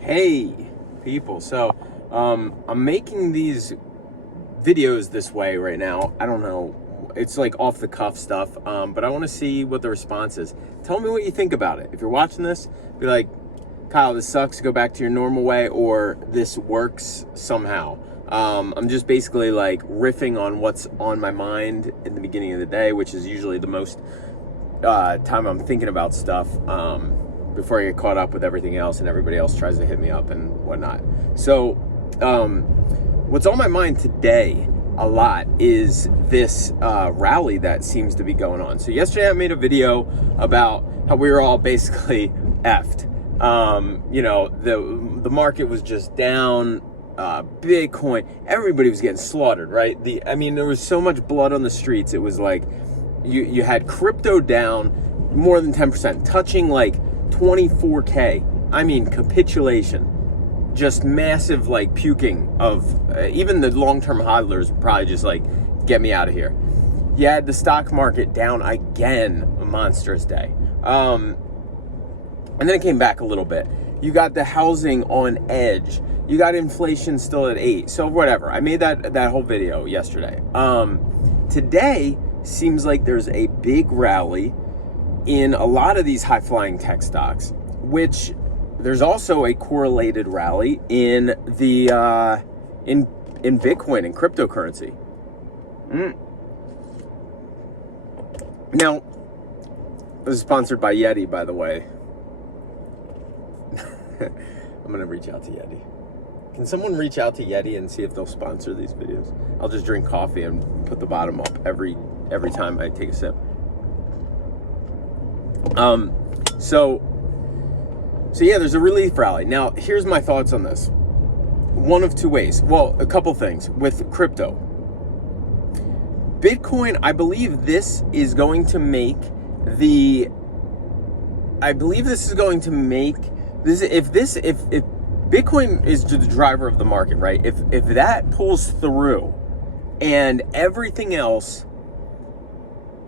Hey, people. I'm making these videos this way right now. I don't know. It's like off the cuff stuff, but I want to see what the response is. Tell me what you think about it. If you're watching this, be like, Kyle, this sucks. Go back to your normal way, or this works somehow. I'm just basically like riffing on what's on my mind in the beginning of the day, which is usually the most time I'm thinking about stuff. Before I get caught up with everything else and everybody else tries to hit me up and whatnot. So what's on my mind today a lot is this rally that seems to be going on. So yesterday I made a video about how we were all basically effed. The market was just down. Bitcoin, everybody was getting slaughtered, right? There was so much blood on the streets. It was like you had crypto down more than 10%, touching like 24K. I mean, capitulation. Just massive, like, puking of even the long-term hodlers probably just like, get me out of here. You had the stock market down again, a monstrous day. And then it came back a little bit. You got the housing on edge. You got inflation still at 8. So whatever. I made that whole video yesterday. Today seems like there's a big rally in a lot of these high-flying tech stocks, which there's also a correlated rally in the in Bitcoin and cryptocurrency. Now, this is sponsored by Yeti, by the way. I'm gonna reach out to Yeti. Can someone reach out to Yeti and see if they'll sponsor these videos? I'll just drink coffee and put the bottom up every time I take a sip. So yeah, there's a relief rally. Now, here's my thoughts on this. One of two ways. Well, a couple things with crypto. Bitcoin, I believe this is going to make if Bitcoin is the driver of the market, right? If that pulls through and everything else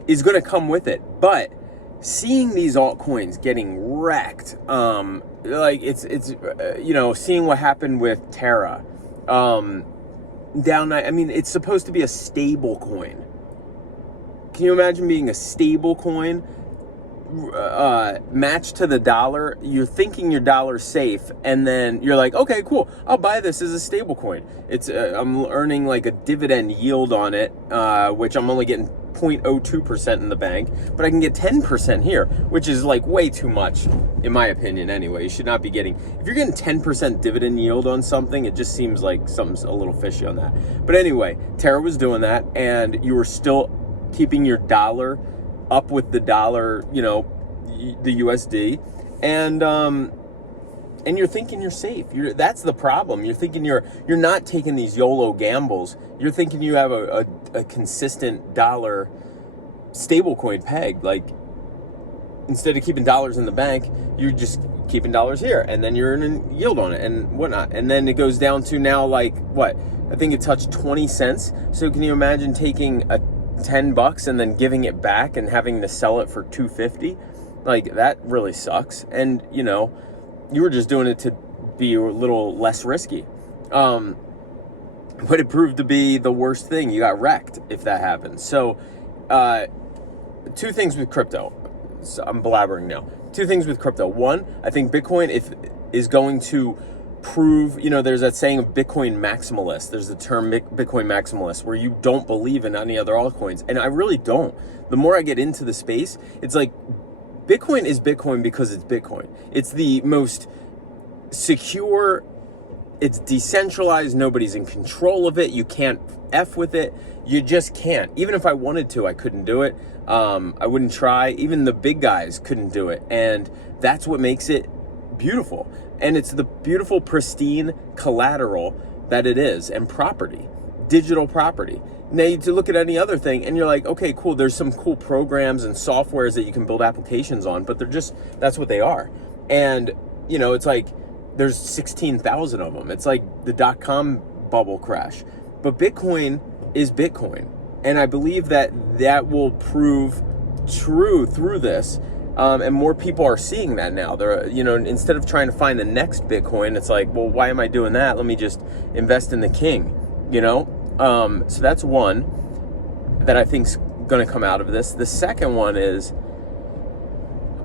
is going to come with it, but seeing these altcoins getting wrecked, seeing what happened with Terra, it's supposed to be a stable coin. Can you imagine being a stable coin matched to the dollar? You're thinking your dollar's safe, and then you're like, okay, cool, I'll buy this as a stable coin. It's I'm earning like a dividend yield on it, which I'm only getting 0.02% in the bank, but I can get 10% here, which is like way too much, in my opinion anyway. You should not be getting, if you're getting 10% dividend yield on something, it just seems like something's a little fishy on that. But anyway, Terra was doing that, and you were still keeping your dollar up with the dollar, the USD, and you're thinking you're safe. That's the problem. You're thinking you're not taking these YOLO gambles. You're thinking you have a consistent dollar stablecoin peg. Like, instead of keeping dollars in the bank, you're just keeping dollars here, and then you're earning yield on it and whatnot. And then it goes down to now, like, what? I think it touched 20 cents. So can you imagine taking a $10 and then giving it back and having to sell it for $2.50? Like, that really sucks. And you were just doing it to be a little less risky, but it proved to be the worst thing. You got wrecked if that happened. So two things with crypto. So I'm blabbering now. Two things with crypto. One, I think Bitcoin is going to prove, there's that saying of Bitcoin maximalist. There's the term Bitcoin maximalist, where you don't believe in any other altcoins. And I really don't. The more I get into the space, it's like Bitcoin is Bitcoin because it's Bitcoin. It's the most secure. It's decentralized. Nobody's in control of it. You can't F with it. You just can't. Even if I wanted to, I couldn't do it. I wouldn't try. Even the big guys couldn't do it. And that's what makes it beautiful. And it's the beautiful, pristine collateral that it is, and property, digital property. Now you look at any other thing and you're like, okay, cool, there's some cool programs and softwares that you can build applications on, but that's what they are. And, it's like there's 16,000 of them. It's like the .com bubble crash. But Bitcoin is Bitcoin. And I believe that will prove true through this. And more people are seeing that now. They're, instead of trying to find the next Bitcoin, it's like, well, why am I doing that? Let me just invest in the king, So that's one that I think's going to come out of this. The second one is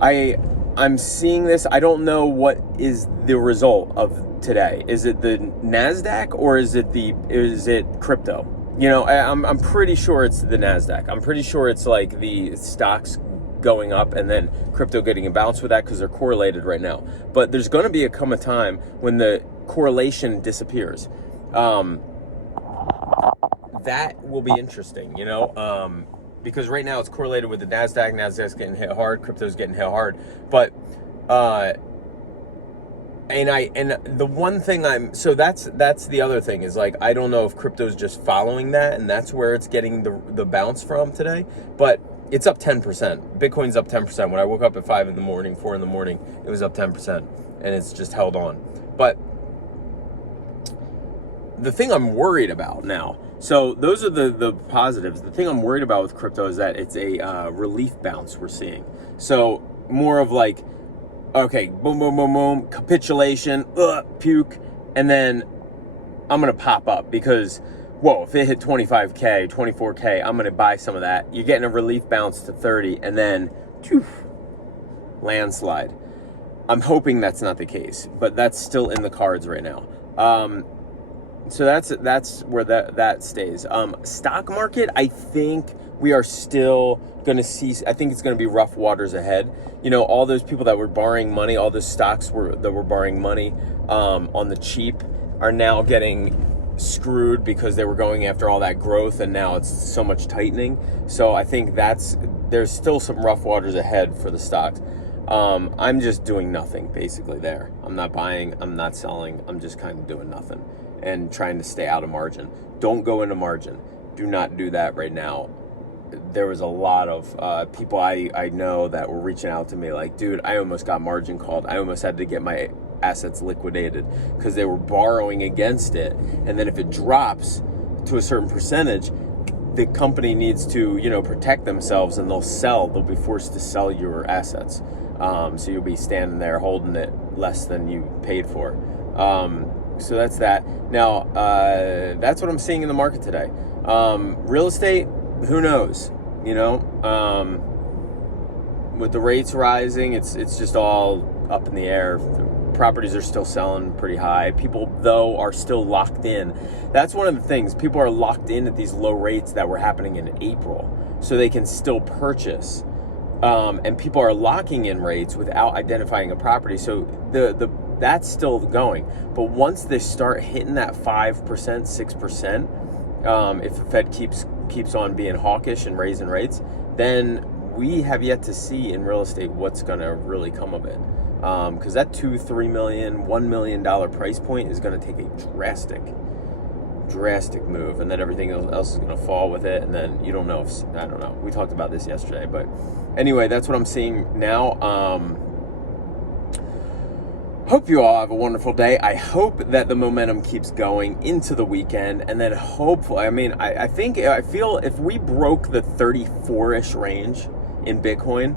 I'm seeing this. I don't know what is the result of today. Is it the NASDAQ or is it crypto? I'm pretty sure it's the NASDAQ. I'm pretty sure it's like the stocks going up and then crypto getting a bounce with that because they're correlated right now. But there's going to come a time when the correlation disappears. That will be interesting, because right now it's correlated with the NASDAQ. NASDAQ's getting hit hard, crypto's getting hit hard. But and the one thing so that's the other thing is like, I don't know if crypto's just following that and that's where it's getting the bounce from today, but it's up 10%. Bitcoin's up 10%. When I woke up at 4 in the morning, it was up 10%, and it's just held on. But the thing I'm worried about now, so those are the positives. The thing I'm worried about with crypto is that it's a relief bounce we're seeing. So more of like, okay, boom, boom, boom, boom, capitulation, puke, and then I'm going to pop up because, whoa, if it hit 25K, 24K, I'm going to buy some of that. You're getting a relief bounce to 30, and then, landslide. I'm hoping that's not the case, but that's still in the cards right now. So that's where that stays. Stock market, I think we are still going to see, I think it's going to be rough waters ahead. All those people that were borrowing money, all those stocks that were borrowing money on the cheap are now getting screwed because they were going after all that growth, and now it's so much tightening. So I think there's still some rough waters ahead for the stocks. I'm just doing nothing basically there. I'm not buying, I'm not selling, I'm just kind of doing nothing and trying to stay out of margin. Don't go into margin. Do not do that right now. There was a lot of people I know that were reaching out to me like, dude, I almost got margin called. I almost had to get my assets liquidated because they were borrowing against it. And then if it drops to a certain percentage, the company needs to, protect themselves, and they'll be forced to sell your assets. So you'll be standing there holding it less than you paid for. So that's that. Now, that's what I'm seeing in the market today. Real estate, who knows? With the rates rising, it's just all up in the air. Properties are still selling pretty high. People, though, are still locked in. That's one of the things. People are locked in at these low rates that were happening in April, so they can still purchase. And people are locking in rates without identifying a property. So that's still going. But once they start hitting that 5%, 6%, if the Fed keeps on being hawkish and raising rates, then we have yet to see in real estate what's going to really come of it. Because that $2-3 million, $1 million price point is going to take a drastic move, and then everything else is going to fall with it, and then you don't know I don't know. We talked about this yesterday, but anyway, that's what I'm seeing now. Hope you all have a wonderful day. I hope that the momentum keeps going into the weekend, and then hopefully, I feel if we broke the 34-ish range in Bitcoin,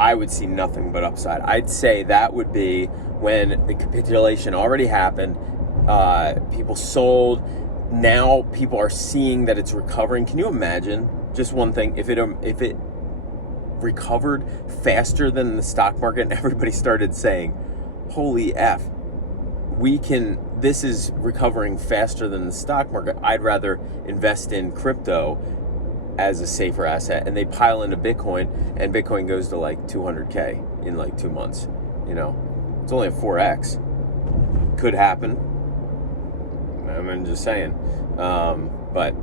I would see nothing but upside. I'd say that would be when the capitulation already happened. People sold. Now people are seeing that it's recovering. Can you imagine just one thing? If it recovered faster than the stock market, and everybody started saying, "Holy F, this is recovering faster than the stock market. I'd rather invest in crypto as a safer asset," and they pile into Bitcoin, and Bitcoin goes to like 200K in like 2 months. It's only a 4X. Could happen. I'm just saying. But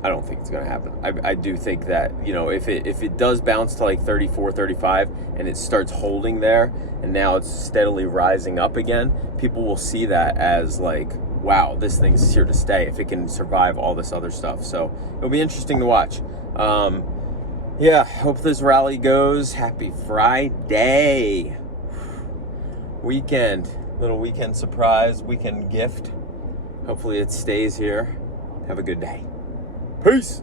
I don't think it's going to happen. I do think that, if it does bounce to like 34, 35, and it starts holding there, and now it's steadily rising up again, people will see that as like, wow, this thing's here to stay if it can survive all this other stuff. So it'll be interesting to watch. Hope this rally goes. Happy Friday. Little weekend surprise, weekend gift. Hopefully it stays here. Have a good day. Peace.